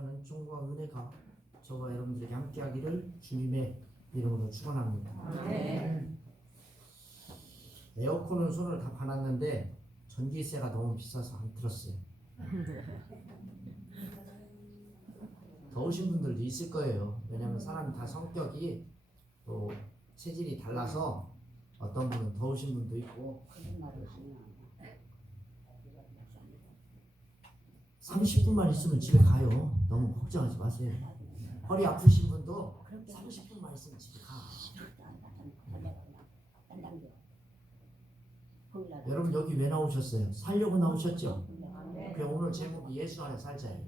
하는 종과 은혜가 저와 여러분들에게 함께하기를 주님의 이름으로 축원합니다. 네. 에어컨은 손을 다 봐놨는데 전기세가 너무 비싸서 안 틀었어요. 더우신 분들도 있을 거예요. 왜냐하면 사람이 다 성격이 또 체질이 달라서 어떤 분은 더우신 분도 있고 30분만 있으면 집에 가요. 너무 걱정하지 마세요. 허리 아프신 분도 30분만 있으면 집에 가. 여러분 여기 왜 나오셨어요? 살려고 나오셨죠? 그 오늘 제목이 예수 안에 살자예요.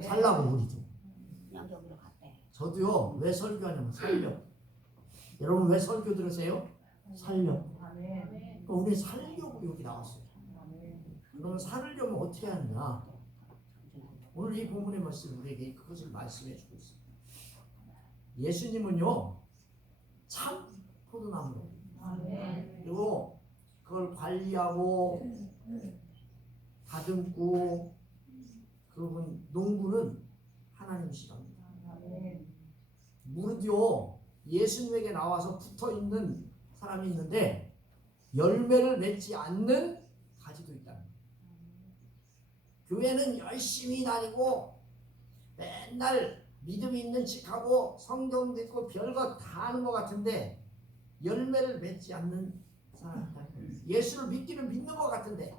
살라고 우리도. 저도요. 왜 설교하냐면 살려. 여러분 왜 설교 들으세요? 살려. 그러니까 우리 살려고 여기 나왔어요. 그러면 살려면 어떻게 하느냐? 오늘 이 본문의 말씀 우리에게 그것을 말씀해 주고 있어요. 예수님은요 참 포도나무로 그리고 그걸 관리하고 다듬고 그분 농부는 하나님이시랍니다. 무릇요 예수님에게 나와서 붙어 있는 사람이 있는데 열매를 맺지 않는 가지도 있다. 교회는 열심히 다니고 맨날 믿음이 있는 척하고 성경 듣고 별거 다 하는 것 같은데 열매를 맺지 않는 사람이다. 예수를 믿기는 믿는 것 같은데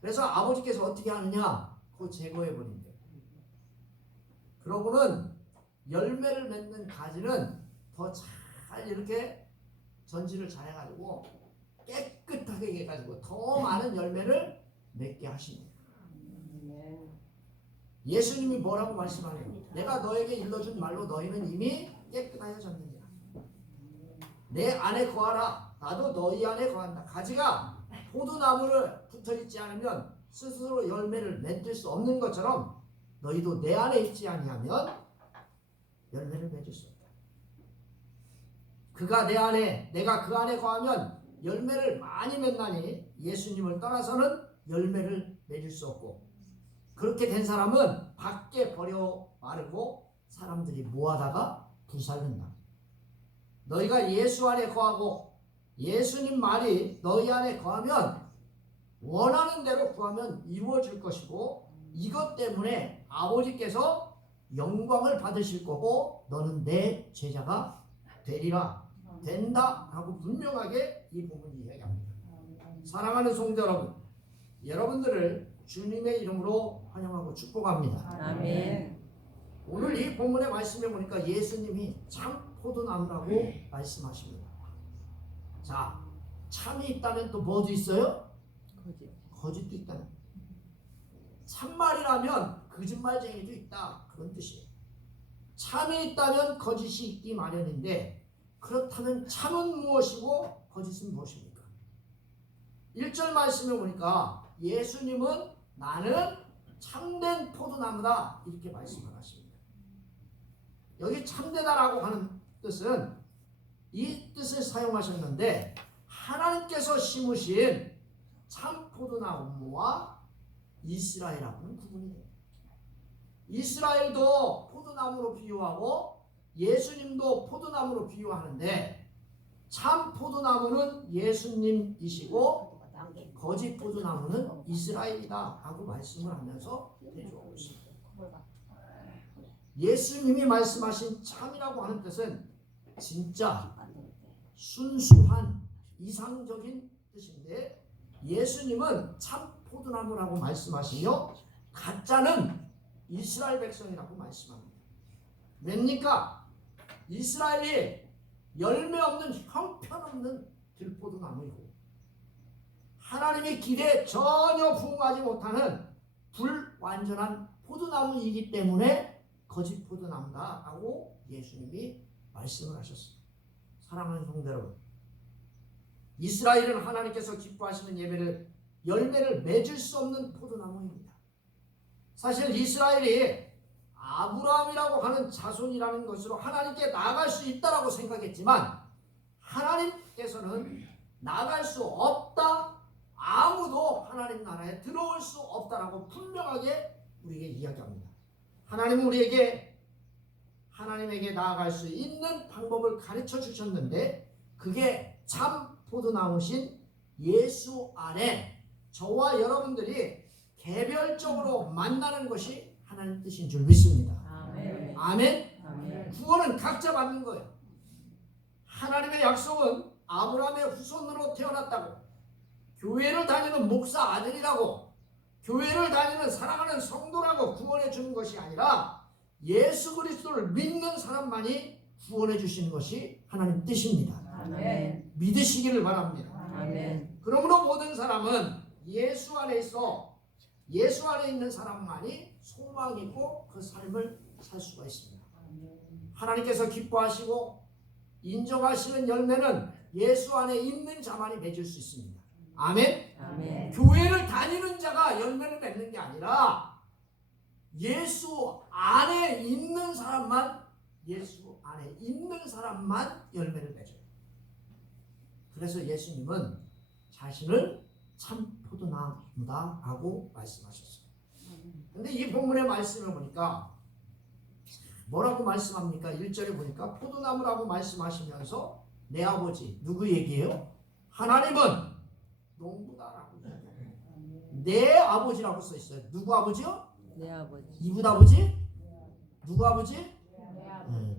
그래서 아버지께서 어떻게 하느냐? 그거 제거해 버린대요. 그러고는 열매를 맺는 가지는 더 잘 이렇게 전지를 잘 해가지고 깨끗하게 해가지고 더 많은 열매를 맺게 하십니다. 예수님이 뭐라고 말씀하네요? 내가 너에게 일러준 말로 너희는 이미 깨끗하여졌느니라. 내 안에 거하라. 나도 너희 안에 거한다. 가지가 포도나무를 붙어있지 않으면 스스로 열매를 맺을 수 없는 것처럼 너희도 내 안에 있지 아니하면 열매를 맺을 수 없다. 그가 내 안에 내가 그 안에 거하면 열매를 많이 맺나니 예수님을 떠나서는 열매를 맺을 수 없고 그렇게 된 사람은 밖에 버려 마르고 사람들이 모아다가 불살른다. 너희가 예수 안에 거하고 예수님 말이 너희 안에 거하면 원하는 대로 구하면 이루어질 것이고 이것 때문에 아버지께서 영광을 받으실 거고 너는 내 제자가 되리라. 된다 하고 분명하게 이 부분이 이야기합니다. 사랑하는 성도 여러분, 여러분들을 주님의 이름으로 환영하고 축복합니다. 아멘. 오늘 이 본문의 말씀에 보니까 예수님이 참 포도나무라고 말씀하십니다. 자, 참이 있다면 또 뭐도 있어요? 거짓도 있다는. 참말이라면 거짓말쟁이도 있다 그런 뜻이에요. 참이 있다면 거짓이 있기 마련인데 그렇다면 참은 무엇이고 거짓은 무엇입니까? 1절 말씀에 보니까 예수님은 나는 참된 포도나무다 이렇게 말씀을 하십니다. 여기 참되다라고 하는 뜻은 이 뜻을 사용하셨는데 하나님께서 심으신 참 포도나무와 이스라엘하고는 구분이 됩니다. 이스라엘도 포도나무로 비유하고 예수님도 포도나무로 비유하는데 참 포도나무는 예수님이시고 거짓 포도나무는 이스라엘이다 하고 말씀을 하면서 대조하고 있습니다. 예수님이 말씀하신 참이라고 하는 뜻은 진짜 순수한 이상적인 뜻인데 예수님은 참 포도나무라고 말씀하시며 가짜는 이스라엘 백성이라고 말씀합니다. 뭡니까? 이스라엘이 열매 없는 형편없는 들포도나무이고 하나님의 길에 전혀 부응하지 못하는 불완전한 포도나무이기 때문에 거짓 포도나무다 라고 예수님이 말씀을 하셨습니다. 사랑하는 성도 여러분, 이스라엘은 하나님께서 기뻐하시는 열매를 맺을 수 없는 포도나무입니다. 사실 이스라엘이 아브라함이라고 하는 자손이라는 것으로 하나님께 나아갈 수 있다라고 생각했지만 하나님께서는 나아갈 수 없다, 아무도 하나님 나라에 들어올 수 없다라고 분명하게 우리에게 이야기합니다. 하나님은 우리에게 하나님에게 나아갈 수 있는 방법을 가르쳐 주셨는데 그게 참 포도나무신 예수 안에 저와 여러분들이 개별적으로 만나는 것이 하나님 뜻인 줄 믿습니다. 아멘. 아멘. 아멘. 구원은 각자 받는 거예요. 하나님의 약속은 아브라함의 후손으로 태어났다고, 교회를 다니는 목사 아들이라고, 교회를 다니는 사랑하는 성도라고 구원해 주는 것이 아니라 예수 그리스도를 믿는 사람만이 구원해 주시는 것이 하나님 뜻입니다. 아멘. 믿으시기를 바랍니다. 아멘. 그러므로 모든 사람은 예수 안에 있어 예수 안에 있는 사람만이 소망이 있고 그 삶을 살 수가 있습니다. 하나님께서 기뻐하시고 인정하시는 열매는 예수 안에 있는 자만이 맺을 수 있습니다. 아멘. 아멘. 교회를 다니는 자가 열매를 맺는 게 아니라 예수 안에 있는 사람만 열매를 맺어요. 그래서 예수님은 자신을 참 포도나무다라고 말씀하셨어요. 근데 이 본문의 말씀을 보니까 뭐라고 말씀합니까? 1절에 보니까 포도나무라고 말씀하시면서 내 아버지, 누구 얘기예요? 하나님은 농부다라고 얘기해요. 내 아버지라고 써 있어요. 누구 아버지요? 내 아버지. 이분 아버지? 누구 아버지?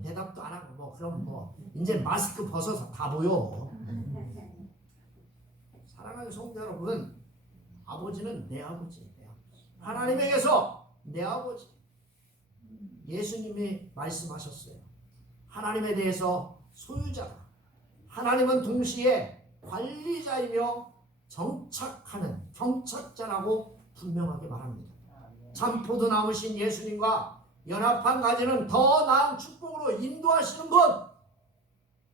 대답도 안 하고 뭐 그럼 뭐 이제 마스크 벗어서 다 보여. 사랑하는 성도 여러분, 아버지는 내 아버지, 내 아버지. 하나님에게서 내 아버지. 예수님이 말씀하셨어요. 하나님에 대해서 소유자다. 하나님은 동시에 관리자이며 정착하는 경착자라고 분명하게 말합니다. 참 포도나무신 예수님과 연합한 가지는 더 나은 축복으로 인도하시는 분,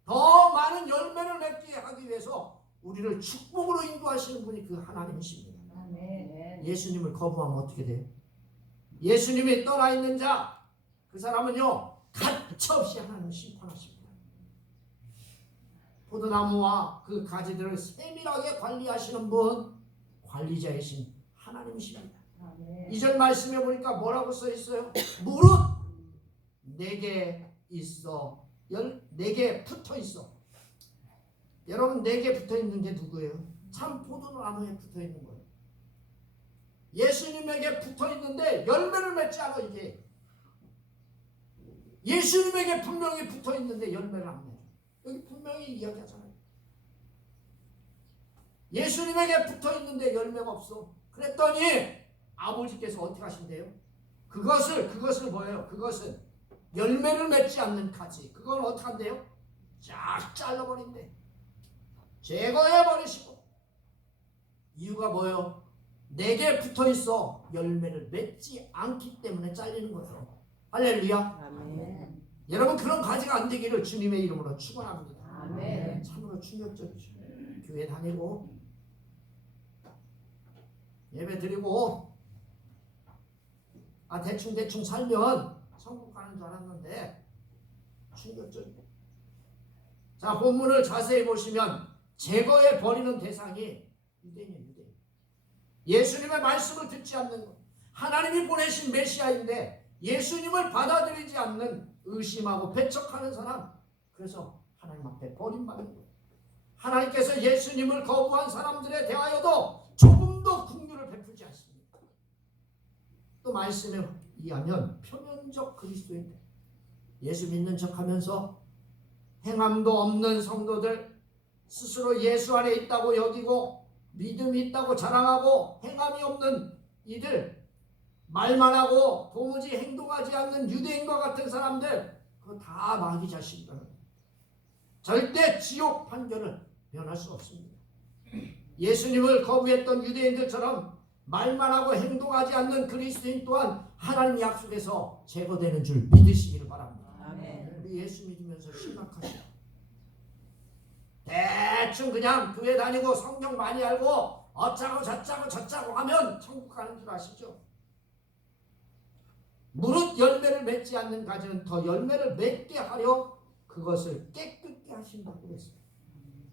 더 많은 열매를 맺게 하기 위해서 우리를 축복으로 인도하시는 분이 그 하나님이십니다. 예수님을 거부하면 어떻게 돼요? 예수님이 떠나 있는 자, 그 사람은요 가차없이 하나님 심판하십니다. 포도나무와 그 가지들을 세밀하게 관리하시는 분, 관리자이신 하나님이십니다. 2절 말씀에 보니까 뭐라고 써 있어요? 무릇 내게 있어, 내게 붙어 있어. 여러분, 내게 붙어 있는 게 누구예요? 참 포도나무에 붙어 있는 거예요. 예수님에게 붙어 있는데 열매를 맺지 않아. 이게 예수님에게 분명히 붙어 있는데 열매를 안 맺어. 여기 분명히 이야기하잖아요. 예수님에게 붙어 있는데 열매가 없어. 그랬더니 아버지께서 어떻게 하신대요? 그것을 뭐예요? 그것은 열매를 맺지 않는 가지. 그건 어떻게 한대요? 쫙 잘라버린대. 제거해버리시고. 이유가 뭐예요? 내게 붙어있어 열매를 맺지 않기 때문에 잘리는 거예요. 할렐루야. 아멘. 여러분, 그런 가지가 안 되기를 주님의 이름으로 축원합니다. 아멘. 참으로 충격적이죠. 교회 다니고 예배 드리고 대충 살면 천국 가는 줄 알았는데 충격적이에요. 자, 본문을 자세히 보시면 제거해 버리는 대상이 유대인이에요. 유대인. 예수님의 말씀을 듣지 않는 것, 하나님이 보내신 메시아인데 예수님을 받아들이지 않는 의심하고 배척하는 사람, 그래서 하나님 앞에 버림받는 거예요. 하나님께서 예수님을 거부한 사람들에 대하여도 조금도 긍휼을 베풀지 않습니다. 또 말씀에 의하면 표면적 그리스도인들, 예수 믿는 척하면서 행함도 없는 성도들, 스스로 예수 안에 있다고 여기고 믿음이 있다고 자랑하고 행함이 없는 이들, 말만 하고 도무지 행동하지 않는 유대인과 같은 사람들, 그거 다 마귀 자식이라는 거예요. 절대 지옥 판결을 면할 수 없습니다. 예수님을 거부했던 유대인들처럼 말만 하고 행동하지 않는 그리스도인 또한 하나님 약속에서 제거되는 줄 믿으시기를 바랍니다. 아멘. 우리 예수 믿으면서 심각하시오. 대충 그냥 교회 다니고 성경 많이 알고 어쩌고 저쩌고 하면 천국 가는 줄 아시죠? 무릇 열매를 맺지 않는 가지는 더 열매를 맺게 하려 그것을 깨끗게 하신다고 그랬어요.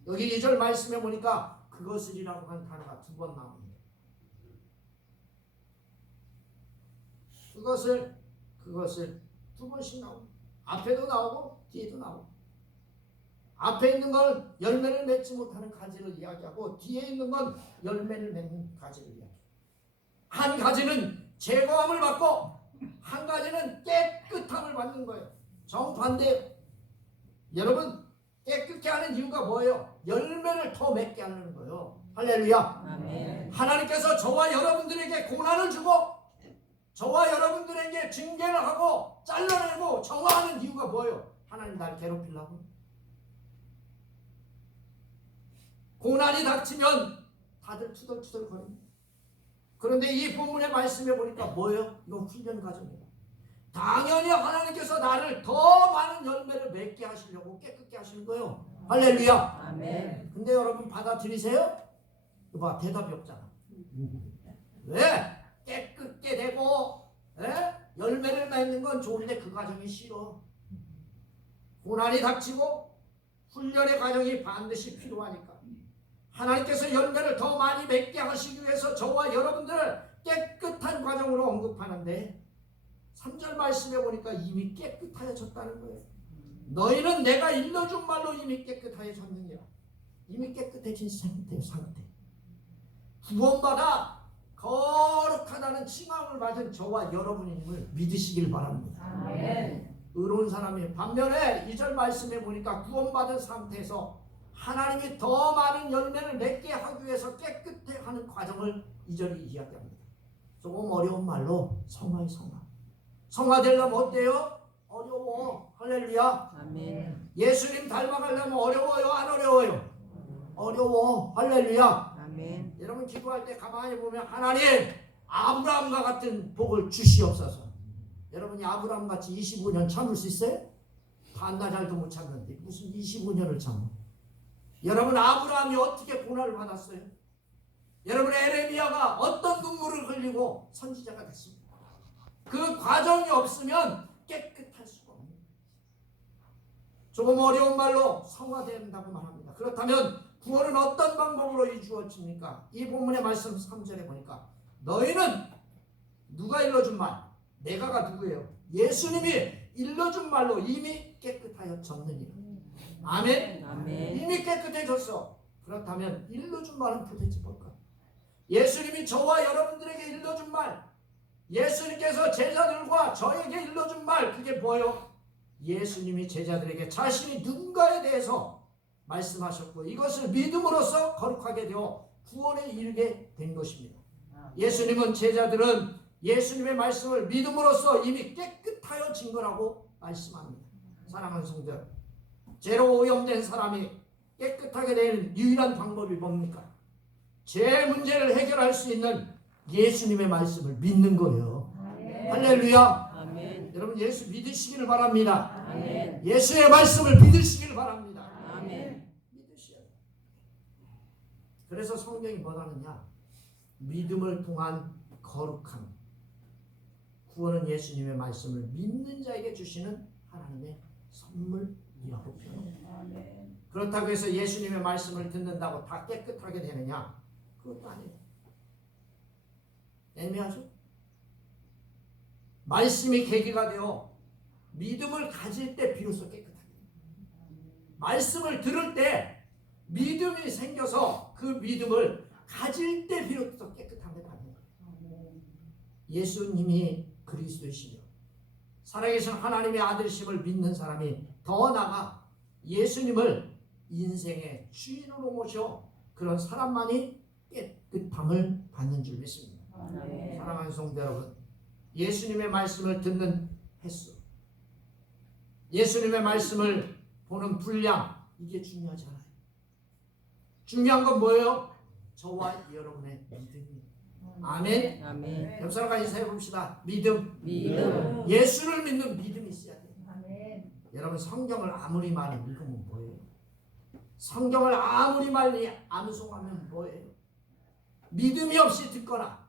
여기 2절 말씀에 보니까 그것을이라고 한 단어가 2번 나옵니다. 그것을 두 번씩 나오고 앞에도 나오고 뒤에도 나오고 앞에 있는 건 열매를 맺지 못하는 가지를 이야기하고 뒤에 있는 건 열매를 맺는 가지를 이야기해요. 한 가지는 제거함을 받고 한 가지는 깨끗함을 받는 거예요. 정반대. 여러분 깨끗게 하는 이유가 뭐예요? 열매를 더 맺게 하는 거예요. 할렐루야. 아멘. 하나님께서 저와 여러분들에게 고난을 주고 저와 여러분들에게 징계를 하고 잘라내고 정화하는 이유가 뭐예요? 하나님 날 괴롭히려고. 고난이 닥치면 다들 투덜투덜 거립니다. 그런데 이 본문의 말씀에 보니까 뭐예요? 이건 훈련 과정이에요. 당연히 하나님께서 나를 더 많은 열매를 맺게 하시려고 깨끗게 하시는 거예요. 할렐루야. 아멘. 근데 여러분 받아들이세요? 이봐, 대답이 없잖아. 왜? 깨끗게 되고 열매를 맺는 건 좋은데 그 과정이 싫어. 고난이 닥치고 훈련의 과정이 반드시 필요하니까 하나님께서 열매를 더 많이 맺게 하시기 위해서 저와 여러분들을 깨끗한 과정으로 언급하는데 3절 말씀에 보니까 이미 깨끗하여졌다는 거예요. 너희는 내가 일러준 말로 이미 깨끗하여졌느니라. 이미 깨끗해진 상태. 구원받아 거룩하다는 칭함을 받은 저와 여러분임을 믿으시길 바랍니다. 아멘. 의로운 사람이 반면에 2절 말씀에 보니까 구원받은 상태에서 하나님이 더 많은 열매를 맺게 하기 위해서 깨끗해 하는 과정을 2절이 이야기합니다. 조금 어려운 말로 성화의 성화. 성화되려면 어때요? 어려워. 할렐루야. 아멘. 예수님 닮아가려면 어려워요? 안 어려워요? 어려워. 할렐루야. 아멘. 여러분 기도할 때 가만히 보면 하나님 아브라함과 같은 복을 주시옵소서. 여러분이 아브라함같이 25년 참을 수 있어요? 반나절도 못 참는데 무슨 25년을 참아. 여러분 아브라함이 어떻게 고난을 받았어요? 여러분 에레미야가 어떤 눈물을 흘리고 선지자가 됐습니까? 그 과정이 없으면 깨끗할 수가 없는 거예요. 조금 어려운 말로 성화된다고 말합니다. 그렇다면 구원은 어떤 방법으로 이루어집니까? 이 본문의 말씀 3절에 보니까 너희는 누가 일러준 말? 내가가 누구예요? 예수님이 일러준 말로 이미 깨끗하여졌느니라. 아멘. 아멘. 이미 깨끗해졌어. 그렇다면 일러준 말은 도대체 뭘까? 예수님이 저와 여러분들에게 일러준 말, 예수님께서 제자들과 저에게 일러준 말, 그게 뭐예요? 예수님이 제자들에게 자신이 누군가에 대해서 말씀하셨고 이것을 믿음으로써 거룩하게 되어 구원에 이르게 된 것입니다. 예수님은 제자들은 예수님의 말씀을 믿음으로써 이미 깨끗하여진 거라고 말씀합니다. 사랑하는 성도, 죄로 오염된 사람이 깨끗하게 되는 유일한 방법이 뭡니까? 죄 문제를 해결할 수 있는 예수님의 말씀을 믿는 거예요. 아멘. 할렐루야. 아멘. 여러분 예수 믿으시기를 바랍니다. 아멘. 예수의 말씀을 믿으시기를 바랍니다. 아멘. 믿으셔야 돼요. 그래서 성경이 뭐라느냐? 믿음을 통한 거룩함. 구원은 예수님의 말씀을 믿는 자에게 주시는 하나님의 선물이라고 표현합니다. 아멘. 그렇다고 해서 예수님의 말씀을 듣는다고 다 깨끗하게 되느냐? 그것도 아니에요. 애매하죠? 말씀이 계기가 되어 믿음을 가질 때 비로소 깨끗하게 돼요. 말씀을 들을 때 믿음이 생겨서 그 믿음을 가질 때 비로소 깨끗함을 받는 거예요. 예수님이 그리스도이시며 살아계신 하나님의 아들심을 믿는 사람이 더 나아가 예수님을 인생의 주인으로 모셔 그런 사람만이 깨끗함을 받는 줄 믿습니다. 아멘. 사랑하는 성도 여러분, 예수님의 말씀을 듣는 횟수, 예수님의 말씀을 보는 분량, 이게 중요하지 않아요. 중요한 건 뭐예요? 저와 여러분의 믿음입니다. 아멘. 아멘. 옆 사람과 인사해 봅시다. 믿음. 믿음. 예수를 믿는 믿음이 있어야 돼요. 아멘. 여러분 성경을 아무리 많이 읽으면 뭐예요? 성경을 아무리 많이 암송하면 뭐예요? 믿음이 없이 듣거나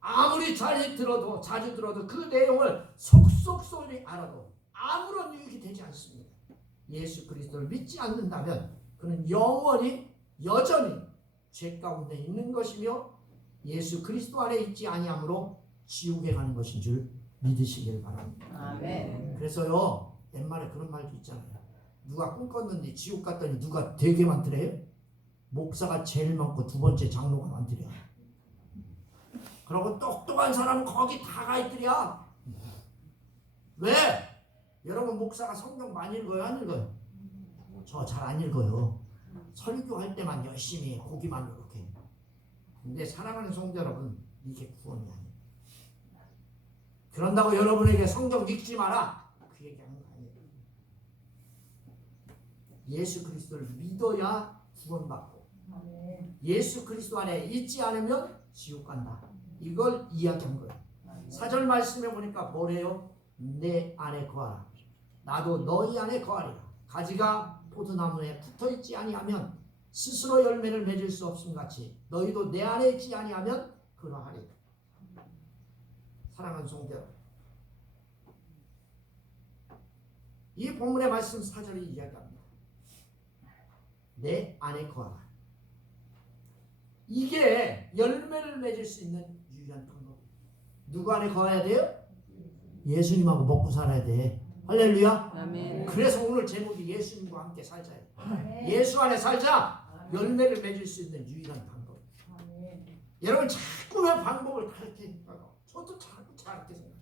아무리 잘 들어도 자주 들어도 그 내용을 속속소리 알아도 아무런 유익이 되지 않습니다. 예수 그리스도를 믿지 않는다면 그는 영원히 여전히 죄 가운데 있는 것이며 예수 그리스도 안에 있지 아니함으로 지옥에 가는 것인 줄 믿으시길 바랍니다. 아멘. 그래서요 옛말에 그런 말도 있잖아요. 누가 꿈 꿨는데 지옥 갔더니 누가 되게 많더래요. 목사가 제일 많고 두 번째 장로가 많더래요. 그리고 똑똑한 사람은 거기 다 가 있더랴. 왜? 여러분 목사가 성경 많이 읽어요? 안 읽어요? 저 잘 안 읽어요. 설교할 때만 열심히 고기만 이렇게. 근데 사랑하는 성도 여러분, 이게 구원이 아니에요. 그런다고 여러분에게 성경 읽지 마라, 그 얘기하는 거 아니에요. 예수 그리스도를 믿어야 구원받고 예수 그리스도 안에 있지 않으면 지옥 간다. 이걸 이야기한 거예요. 4절 말씀에 보니까 뭐래요? 내 안에 거하라. 나도 너희 안에 거하리라. 가지가 포도나무에 붙어있지 아니하면 스스로 열매를 맺을 수 없음 같이 너희도 내 안에 있지 아니하면 그러하리라. 사랑하는 성도 여러분, 이 본문의 말씀 4절이 이야기합니다. 내 안에 거하라. 이게 열매를 맺을 수 있는 유일한 방법이에요. 누구 안에 거해야 돼요? 예수님하고 먹고 살아야 돼. 할렐루야. 아멘. 그래서 오늘 제목이 예수님과 함께 살자예요. 예수 안에 살자. 열매를 맺을 수 있는 유일한 방법. 여러분 자꾸 왜 방법을 가르치니까 저도 자꾸 그렇게 생각해요.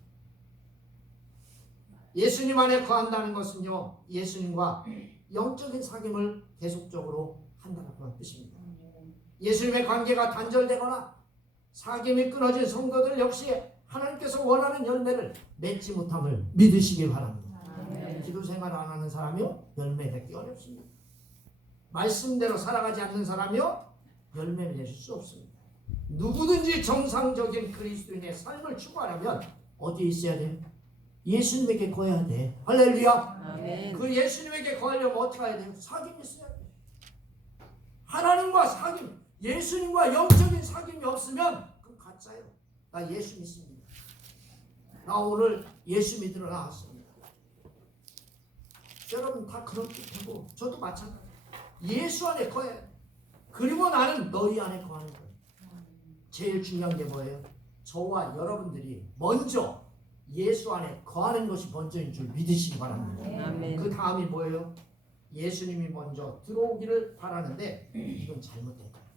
예수님 안에 거한다는 것은요, 예수님과 영적인 사귐을 계속적으로 한다는 뜻입니다. 예수님의 관계가 단절되거나 사귐이 끊어진 성도들 역시 하나님께서 원하는 열매를 맺지 못함을 믿으시기 바랍니다. 기도 생활 안 하는 사람이요, 열매 맺기 어렵습니다. 말씀대로 살아가지 않는 사람이요, 열매를 내줄 수 없습니다. 누구든지 정상적인 그리스도인의 삶을 추구하려면 어디에 있어야 돼요? 예수님에게 거해야 돼. 할렐루야. 아멘. 그 예수님에게 거하려면 어떻게 해야 돼요? 사귐이 있어야 돼요. 하나님과 사귐, 예수님과 영적인 사귐이 없으면 그건 가짜예요. 나 예수 믿습니다. 나 오늘 예수 믿으러 나왔습니다. 여러분 다 그런 뜻하고 저도 마찬가지. 예수 안에 거해야 돼. 그리고 나는 너희 안에 거하는 거예요. 제일 중요한 게 뭐예요? 저와 여러분들이 먼저 예수 안에 거하는 것이 먼저인 줄 믿으시기 바랍니다. 아멘. 그 다음이 뭐예요? 예수님이 먼저 들어오기를 바라는데 이건 잘못된 거예요.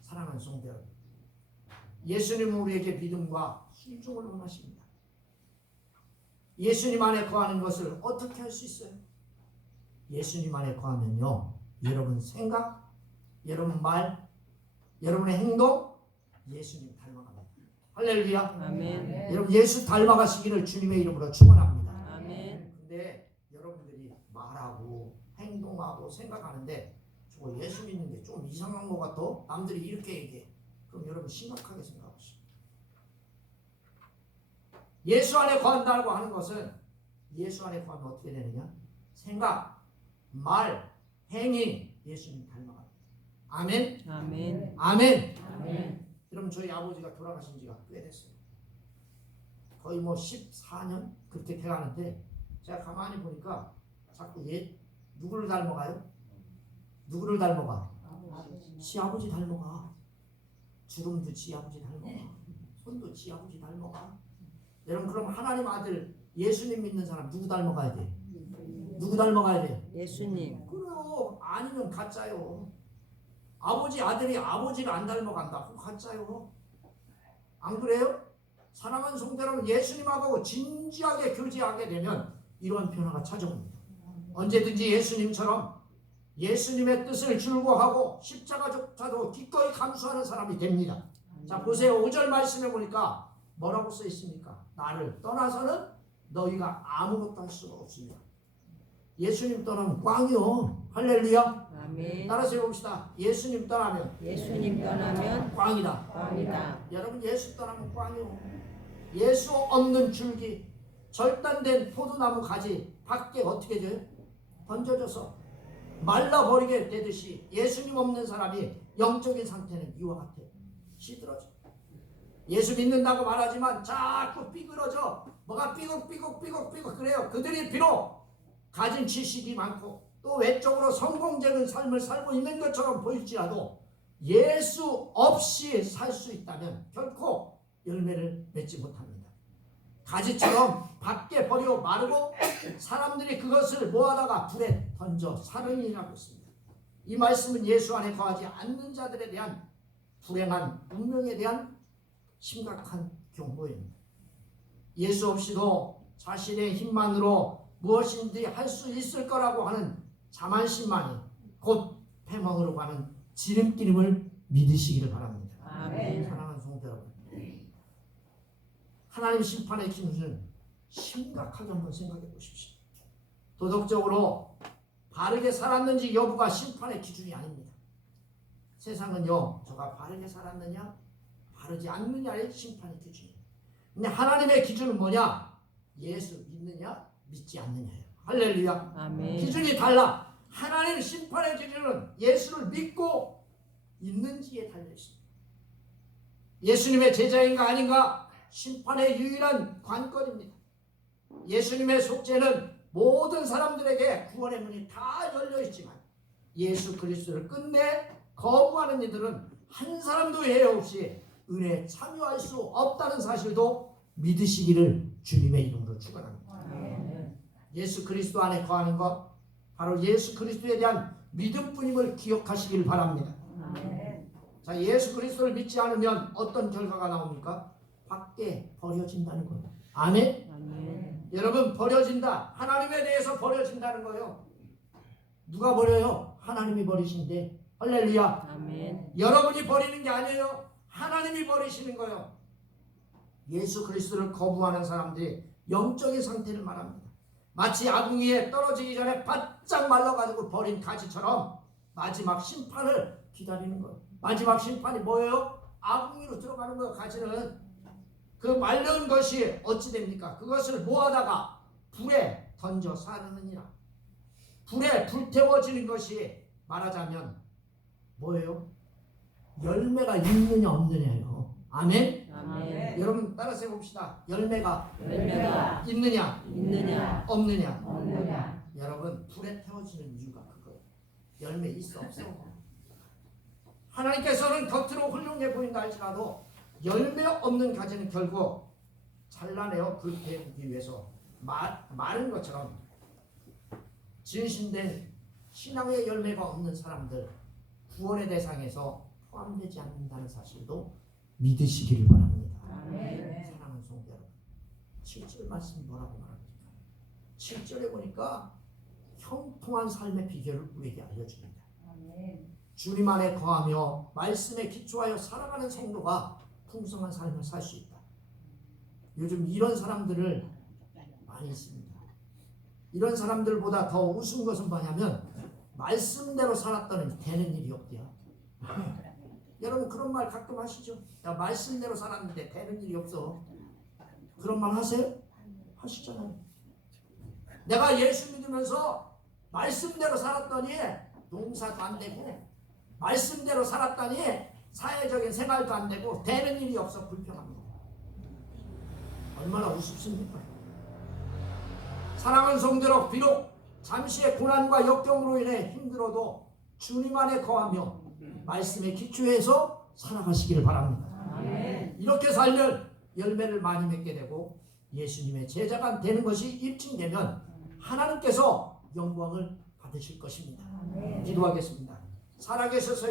사랑하는 성도 여러분, 예수님은 우리에게 믿음과 순종을 원하십니다. 예수님 안에 거하는 것을 어떻게 할 수 있어요? 예수님 안에 거하면요, 여러분 생각, 여러분 말, 여러분의 행동, 예수님 닮아갑니다. 할렐루야. 아멘. 여러분 예수 닮아가시기를 주님의 이름으로 축원합니다. 아멘. 근데 여러분들이 말하고 행동하고 생각하는데 저거 예수 믿는 게 좀 이상한 것 같아? 남들이 이렇게 얘기해. 그럼 여러분 심각하게 생각하시오. 예수 안에 거한다고 하는 것은 예수 안에 거하면 어떻게 되느냐? 생각, 말, 행위 예수님 닮아갑니다. 아멘. 아멘. 아멘. 아멘. 여러분 저희 아버지가 돌아가신 지가 꽤 됐어요. 거의 뭐 14년 그렇게 돼가는데 제가 가만히 보니까 자꾸 누구를 닮아가요? 누구를 닮아가? 지 아버지 닮아가. 주름도 지 아버지 닮아가. 손도 지 아버지 닮아가. 여러분 그럼 하나님 아들 예수님 믿는 사람 누구 닮아가야 돼? 누구 닮아가야 돼? 예수님. 그래요. 아니면 가짜요. 아버지 아들이 아버지를 안 닮아간다. 그럼 가짜요. 안 그래요? 사랑하는 성도 여러분, 예수님하고 진지하게 교제하게 되면 이러한 변화가 찾아옵니다. 언제든지 예수님처럼 예수님의 뜻을 줄고하고 십자가조차도 기꺼이 감수하는 사람이 됩니다. 자 보세요. 5절 말씀에 보니까 뭐라고 써 있습니까? 나를 떠나서는 너희가 아무것도 할 수가 없습니다. 예수님 떠나면 꽝이요. 할렐루야. 아멘. 따라서 해봅시다. 예수님 떠나면 예수님 떠나면 꽝이다. 꽝이다. 여러분 예수 떠나면 꽝이요. 예수 없는 줄기, 절단된 포도나무 가지 밖에 어떻게 돼요? 던져져서 말라버리게 되듯이 예수님 없는 사람이 영적인 상태는 이와 같아요. 시들어져. 예수 믿는다고 말하지만 자꾸 삐그러져. 뭐가 삐걱삐걱 그래요. 그들이 비록 가진 지식이 많고 또 외적으로 성공적인 삶을 살고 있는 것처럼 보일지라도 예수 없이 살 수 있다면 결코 열매를 맺지 못합니다. 가지처럼 밖에 버려 마르고 사람들이 그것을 모아다가 불에 던져 사르니라고 했습니다. 이 말씀은 예수 안에 거하지 않는 자들에 대한 불행한 운명에 대한 심각한 경고입니다. 예수 없이도 자신의 힘만으로 무엇인지 할 수 있을 거라고 하는 자만심만이 곧 패망으로 가는 지름길임을 믿으시기를 바랍니다. 아멘. 사랑하는 성도 여러분, 하나님 심판의 기준은 심각하게 한번 생각해 보십시오. 도덕적으로 바르게 살았는지 여부가 심판의 기준이 아닙니다. 세상은요, 저가 바르게 살았느냐 바르지 않느냐의 심판의 기준이에요. 근데 하나님의 기준은 뭐냐? 예수 믿느냐 믿지 않느냐예요. 할렐루야. 아멘. 기준이 달라. 하나님 심판의 기준은 예수를 믿고 있는지에 달려 있습니다. 예수님의 제자인가 아닌가 심판의 유일한 관건입니다. 예수님의 속죄는 모든 사람들에게 구원의 문이 다 열려 있지만 예수 그리스도를 끝내 거부하는 이들은 한 사람도 예외 없이 은혜에 참여할 수 없다는 사실도 믿으시기를 주님의 이름으로 축원합니다. 예수 그리스도 안에 거하는 것, 바로 예수 그리스도에 대한 믿음뿐임을 기억하시길 바랍니다. 자, 예수 그리스도를 믿지 않으면 어떤 결과가 나옵니까? 밖에 버려진다는 거예요. 아멘? 아멘. 여러분, 버려진다. 하나님에 대해서 버려진다는 거예요. 누가 버려요? 하나님이 버리신데. 할렐루야. 아멘. 여러분이 버리는 게 아니에요. 하나님이 버리시는 거예요. 예수 그리스도를 거부하는 사람들이 영적인 상태를 말합니다. 마치 아궁이에 떨어지기 전에 바짝 말라가지고 버린 가지처럼 마지막 심판을 기다리는 거예요. 마지막 심판이 뭐예요? 아궁이로 들어가는 거예요. 가지는 그 말른 것이 어찌 됩니까? 그것을 모아다가 불에 던져 사르느니라. 불에 불태워지는 것이 말하자면 뭐예요? 열매가 있느냐 없느냐예요. 아멘? 아멘. 여러분 따라서 해봅시다. 열매가 열매가 있느냐 있느냐 없느냐. 없느냐. 여러분 불에 태워지는 이유가 그거예요. 열매 있어 없어. 하나님께서는 겉으로 훌륭해 보인다 할지라도 열매 없는 가지는 결국 잘라내어 불태우기 위해서 마른 것처럼 진신된 신앙의 열매가 없는 사람들 구원의 대상에서 포함되지 않는다는 사실도 믿으시기를 바랍니다. 아멘. 사랑하는 성도 여러분, 7절 말씀 뭐라고 말합니까? 7절에 보니까 형통한 삶의 비결을 우리에게 알려줍니다. 주님 안에 거하며 말씀에 기초하여 살아가는 성도가 풍성한 삶을 살 수 있다. 요즘 이런 사람들을 많이 있습니다. 이런 사람들보다 더 우스운 것은 뭐냐면 말씀대로 살았더니 되는 일이 없대요. 여러분 그런 말 가끔 하시죠? 야, 말씀대로 살았는데 되는 일이 없어. 그런 말 하세요? 하시잖아요. 내가 예수 믿으면서 말씀대로 살았더니 농사도 안 되고 말씀대로 살았더니 사회적인 생활도 안 되고 되는 일이 없어 불평합니다. 얼마나 우습습니까? 사랑하는 성도로 비록 잠시의 고난과 역경으로 인해 힘들어도 주님 안에 거하며 말씀에 기초해서 살아가시기를 바랍니다. 아멘. 이렇게 살면 열매를 많이 맺게 되고 예수님의 제자가 되는 것이 입증되면 하나님께서 영광을 받으실 것입니다. 기도하겠습니다. 살아계셔서